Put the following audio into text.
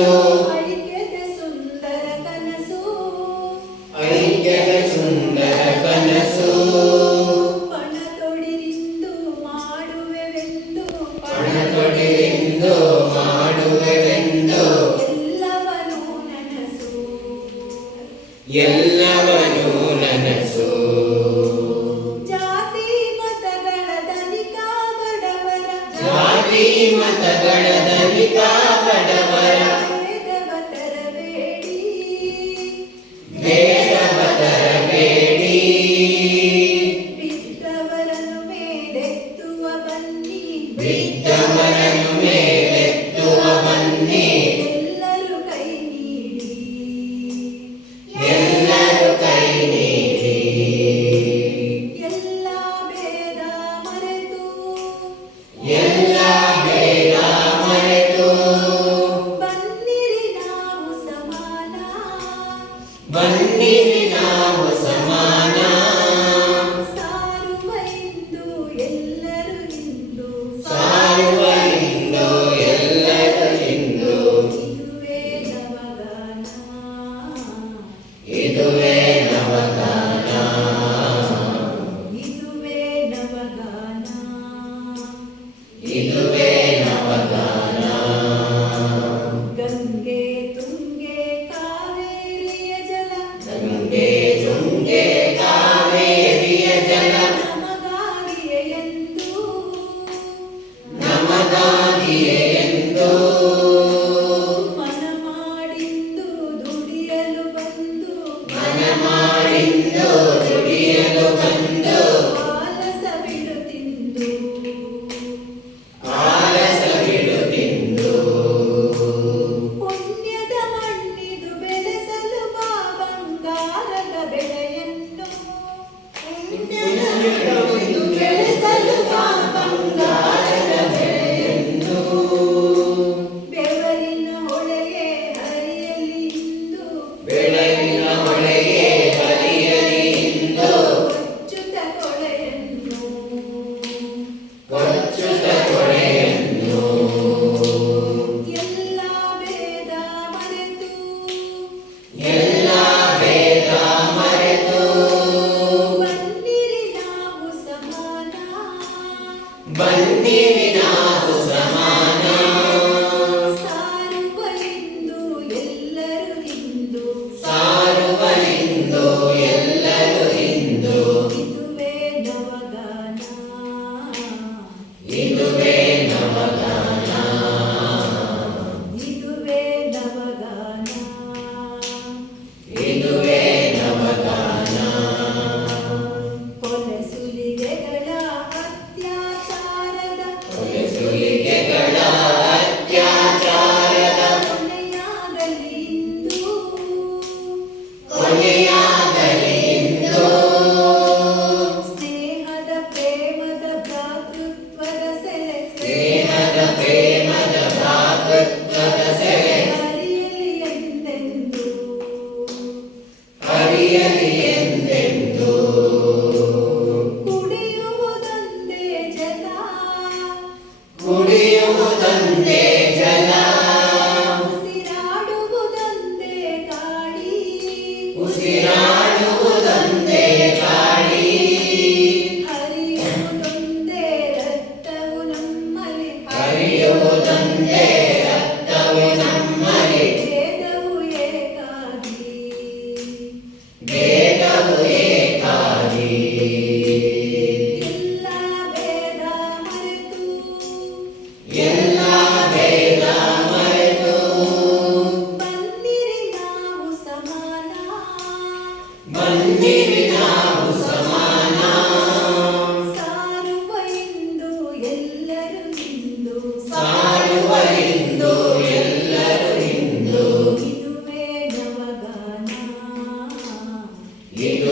ಕಂಡು ಐಕ್ಯದ ಸುಂದರ ಕನಸು ಪಣ ತೊಡಿರಿಂದು ಮಾಡುವೆವೆಂದು. ಪಣ ತೊಡಿರಿಂದು ಮಾಡುವೆವೆಂದು ಎಲ್ಲವನು ಎಲ್ಲವನು ಜಾತಿ ಮತಗಳ ದನಿಕ ಬಡವರ ಜಾತಿ ಮತಗಳ ದನಿಕ ಬಡವರ ಕಣ್ಣಿನ ಸಮಾನ Yeah. Yeah.